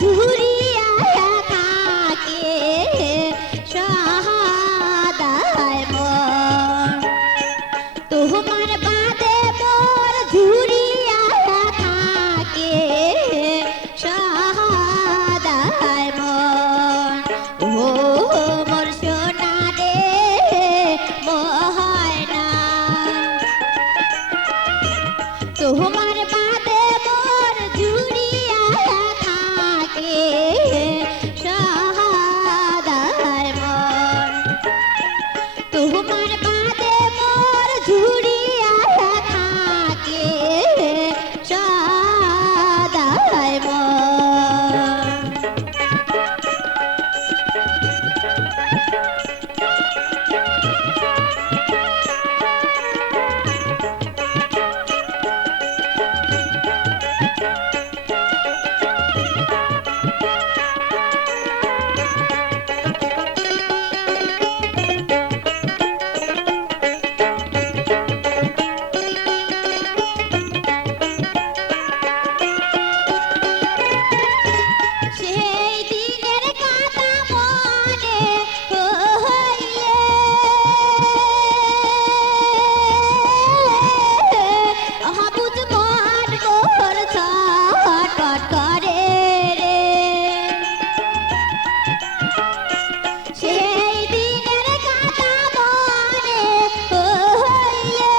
ঝুরিয়া থাকে সহাদায় মন তোমার বাদে মোর ঝুরিয়া থাকে সহাদায় মন ও মোর সোনা রে ময়না তোমার বাদে মোর ঝুরিয়া থাকে সহাদায় মন তোমার বাদে মোর ঝুরিয়া থাকে সহাদায় মন সেই দিনের কথা মনে হইলে হাবুজ মন মোর ছটফট করে রে সেই দিনের কথা মনে হইলে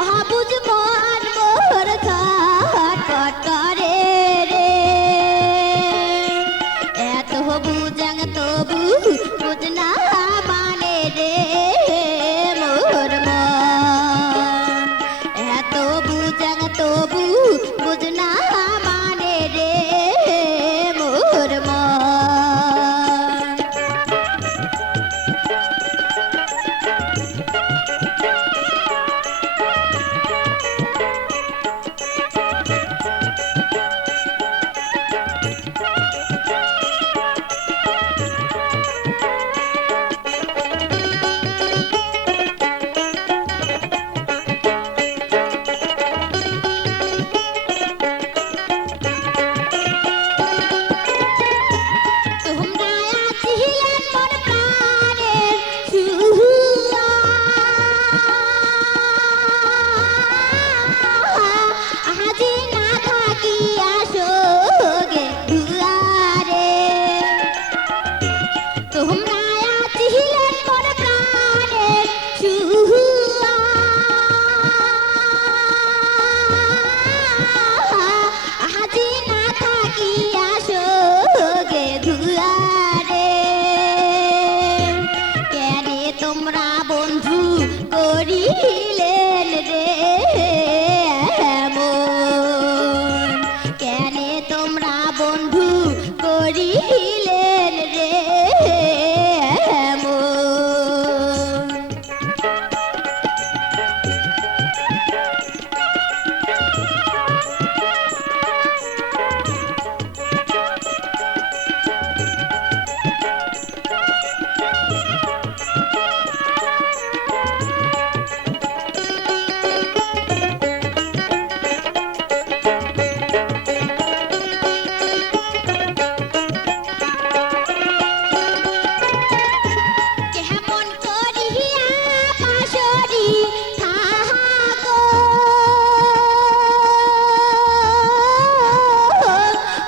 হাবুজ মন মোর ছটফট করে রে এত বুঝাং তবু বুঝ না মানে রে মোর মন এত বুঝাং তবু বুঝ না মানে রে মোর মন তোমরা আছিলেন মোর প্রাণের সুহুয়া আজি না থাকিয়া সোগে দুয়ারে তোমরা আছিলেন মোর প্রাণের সুহুয়া আজি না থাকিয়া সোগে দুয়ারে কেনে তোমরা বন্ধু করিলেন রে এমন কেনে তোমরা বন্ধু করিলেন রে এমন কেমন করিয়া পাশরি থাকো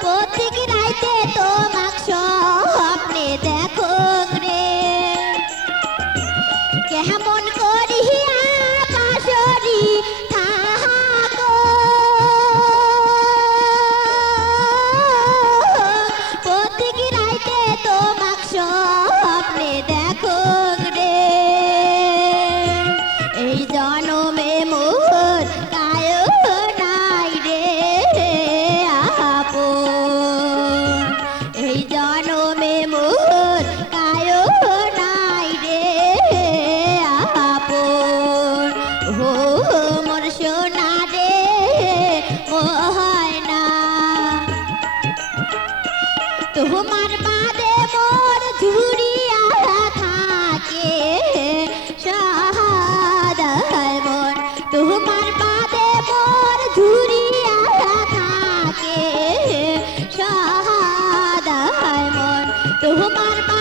প্রত্যেক রাইতে তোমাক স্বপ্নে দেখো রে কেমন করিয়া পাশরি থাকো প্রত্যেক রাইতে তোমাক স্বপ্নে দেখো রে এই জনমে মোর কায় নাই রে আপন এই জনমে মোর কায় নাই রে আপন ও মোর সোনা রে ময়না তোমার বাদে মোর ঝুরিয়া থাকে সহাদায় মন তোমার বাদে মোর তোমার